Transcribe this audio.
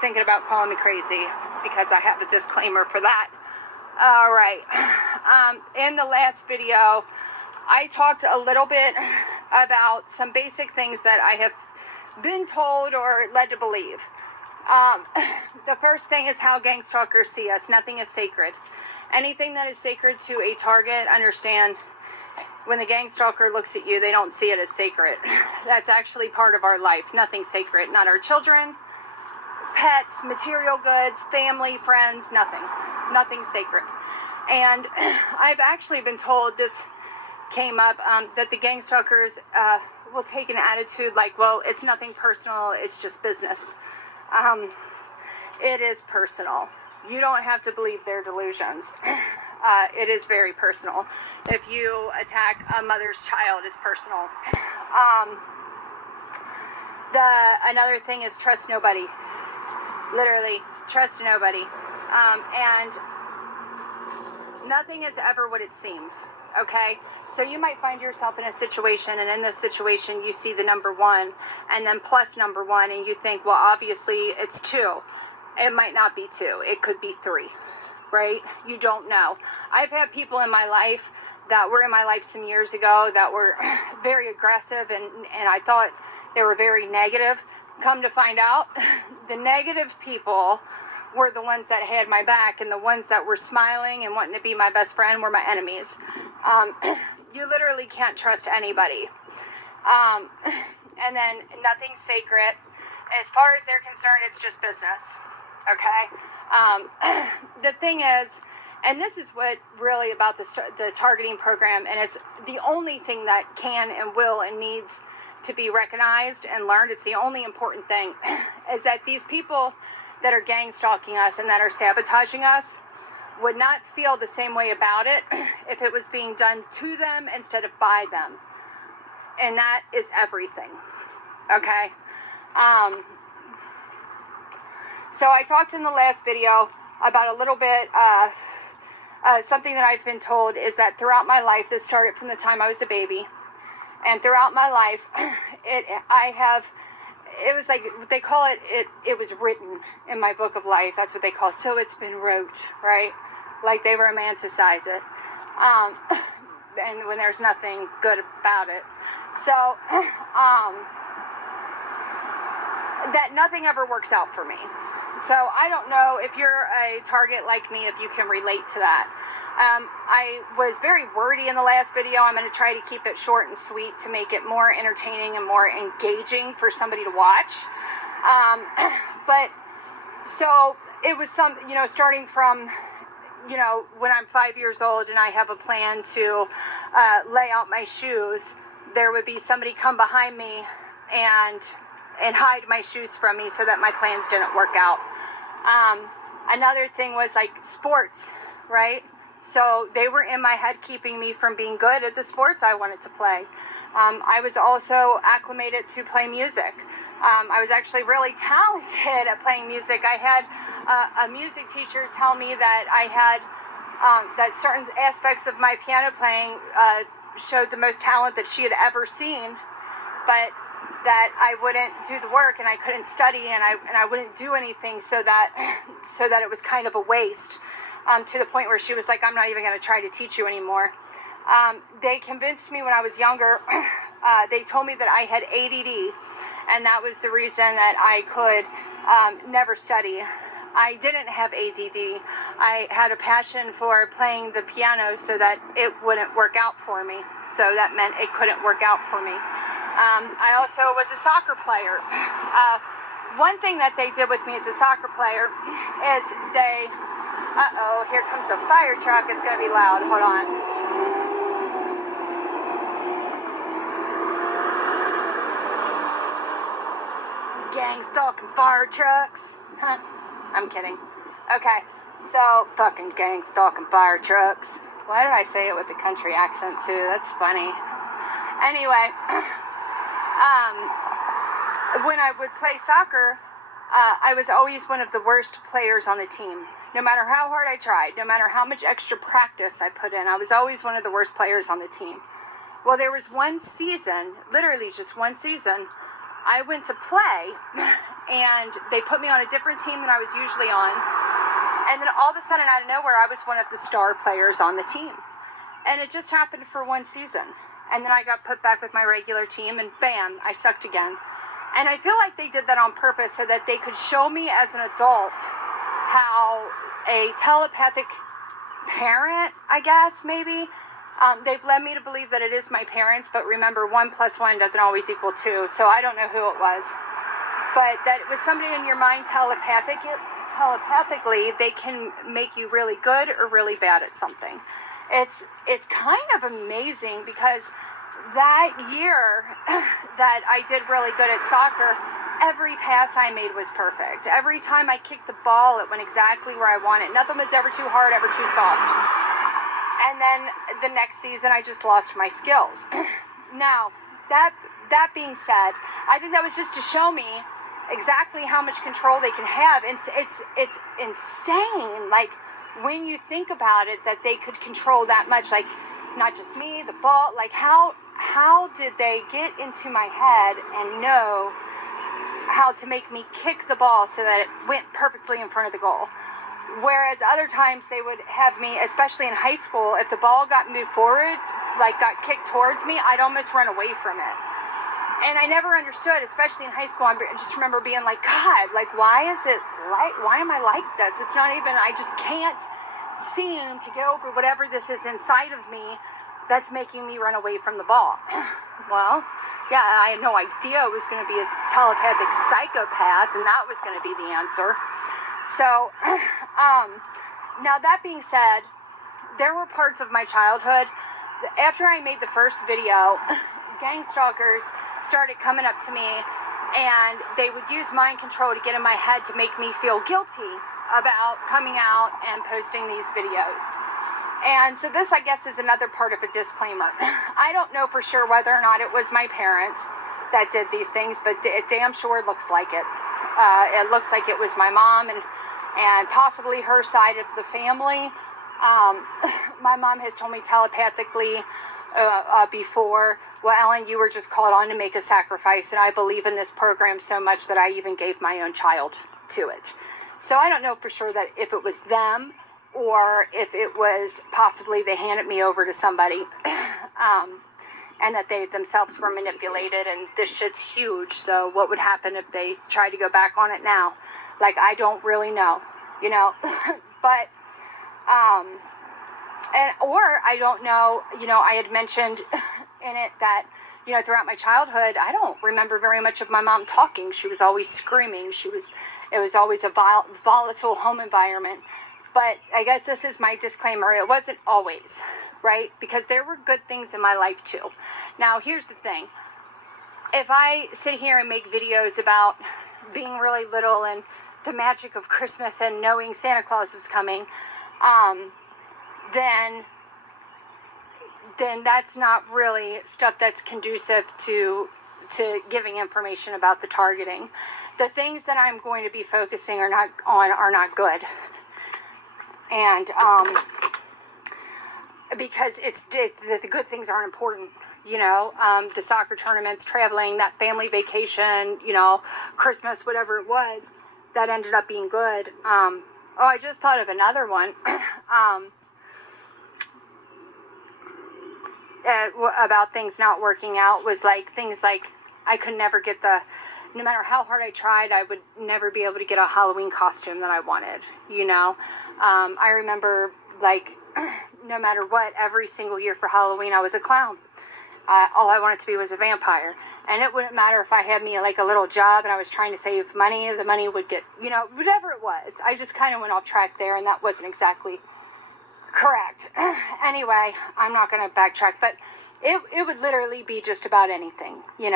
thinking about calling me crazy because I have a disclaimer for that. All right. In the last video, I talked a little bit about some basic things that I have been told or led to believe. The first thing is how gang stalkers see us. Nothing is sacred. Anything that is sacred to a target, understand, when the gang stalker looks at you, they don't see it as sacred. That's actually part of our life. Nothing sacred. Not our children, pets, material goods, family, friends, nothing. Nothing sacred. And I've actually been told, this came up, that the gang stalkers will take an attitude like, well, it's nothing personal, it's just business. It is personal. You don't have to believe their delusions. It is very personal. If you attack a mother's child, it's personal. Another thing is trust nobody. Literally, trust nobody. And nothing is ever what it seems. Okay, so you might find yourself in a situation, and in this situation you see the number 1 and then plus number 1, and you think, well, obviously it's 2. It might not be 2, it could be 3, right? You don't know. I've had people in my life that were in my life some years ago that were very aggressive, and I thought they were very negative. Come to find out, the negative people were the ones that had my back, and the ones that were smiling and wanting to be my best friend were my enemies. You literally can't trust anybody. And then nothing's sacred. As far as they're concerned, it's just business. Okay? The thing is, and this is what really about the targeting program, and it's the only thing that can and will and needs to be recognized and learned. It's the only important thing, is that these people that are gang stalking us and that are sabotaging us would not feel the same way about it if it was being done to them instead of by them. And that is everything. Okay? So I talked in the last video about a little bit, something that I've been told is that throughout my life, this started from the time I was a baby, and throughout my life, it was like, they call it was written in my book of life. That's what they call it. So it's been wrote, right? Like they romanticize it. And when there's nothing good about it. So, that nothing ever works out for me. So I don't know if you're a target like me, if you can relate to that. I was very wordy in the last video. I'm going to try to keep it short and sweet to make it more entertaining and more engaging for somebody to watch. But so it was starting from, when I'm 5 years old and I have a plan to lay out my shoes, there would be somebody come behind me and hide my shoes from me so that my plans didn't work out. Another thing was like sports, right? So they were in my head keeping me from being good at the sports I wanted to play. I was also acclimated to play music. I was actually really talented at playing music. I had a music teacher tell me that I had, that certain aspects of my piano playing showed the most talent that she had ever seen, but that I wouldn't do the work and I couldn't study and I wouldn't do anything, so that it was kind of a waste, to the point where she was like, I'm not even going to try to teach you anymore. They convinced me when I was younger, they told me that I had ADD, and that was the reason that I could never study. I didn't have ADD. I had a passion for playing the piano so that it wouldn't work out for me. So that meant it couldn't work out for me. I also was a soccer player. One thing that they did with me as a soccer player is here comes a fire truck. It's going to be loud. Hold on. Gang stalking fire trucks. I'm kidding. Okay, so fucking gang stalking fire trucks. Why did I say it with a country accent too? That's funny. Anyway, when I would play soccer, I was always one of the worst players on the team. No matter how hard I tried, no matter how much extra practice I put in, I was always one of the worst players on the team. Well, there was one season, literally just one season, I went to play, and they put me on a different team than I was usually on. And then all of a sudden, out of nowhere, I was one of the star players on the team. And it just happened for one season. And then I got put back with my regular team, and bam, I sucked again. And I feel like they did that on purpose so that they could show me as an adult how a telepathic parent, I guess, maybe, they've led me to believe that it is my parents, but remember, 1 + 1 doesn't always equal 2, so I don't know who it was. But that it was somebody in your mind telepathically, they can make you really good or really bad at something. It's kind of amazing, because that year that I did really good at soccer, every pass I made was perfect. Every time I kicked the ball, it went exactly where I wanted. Nothing was ever too hard, ever too soft. And then the next season, I just lost my skills. Now, that being said, I think that was just to show me exactly how much control they can have. It's insane, like, when you think about it, that they could control that much, like, not just me, the ball, like, how did they get into my head and know how to make me kick the ball so that it went perfectly in front of the goal? Whereas other times they would have me, especially in high school, if the ball got moved forward, like got kicked towards me, I'd almost run away from it. And I never understood, especially in high school. I just remember being like, God, like, why am I like this? It's not even, I just can't seem to get over whatever this is inside of me that's making me run away from the ball. Well, yeah, I had no idea it was going to be a telepathic psychopath, and that was going to be the answer. So, now that being said, there were parts of my childhood, after I made the first video, gang stalkers started coming up to me, and they would use mind control to get in my head to make me feel guilty about coming out and posting these videos. And so this, I guess, is another part of a disclaimer. I don't know for sure whether or not it was my parents that did these things, but it damn sure looks like it. It looks like it was my mom and possibly her side of the family. My mom has told me telepathically before, well, Ellen, you were just called on to make a sacrifice, and I believe in this program so much that I even gave my own child to it. So I don't know for sure that if it was them or if it was possibly they handed me over to somebody and that they themselves were manipulated, and this shit's huge, so what would happen if they tried to go back on it now? Like, I don't really know, you know, but or I don't know, you know, I had mentioned in it that, you know, throughout my childhood, I don't remember very much of my mom talking. She was always screaming. It was always a volatile home environment. But I guess this is my disclaimer. It wasn't always, right? Because there were good things in my life too. Now, here's the thing. If I sit here and make videos about being really little and the magic of Christmas and knowing Santa Claus was coming, then that's not really stuff that's conducive to giving information about the targeting. The things that I'm going to be focusing are not good. And because the good things aren't important, you know, the soccer tournaments, traveling, that family vacation, you know, Christmas, whatever it was, that ended up being good. I just thought of another one. About things not working out was like things like I could never get no matter how hard I tried, I would never be able to get a Halloween costume that I wanted, you know. I remember, like, no matter what, every single year for Halloween I was a clown. All I wanted to be was a vampire. And it wouldn't matter if I had me like a little job and I was trying to save money, the money would get, you know, whatever it was. I just kind of went off track there, and that wasn't exactly correct. Anyway, I'm not going to backtrack, but it would literally be just about anything, you know.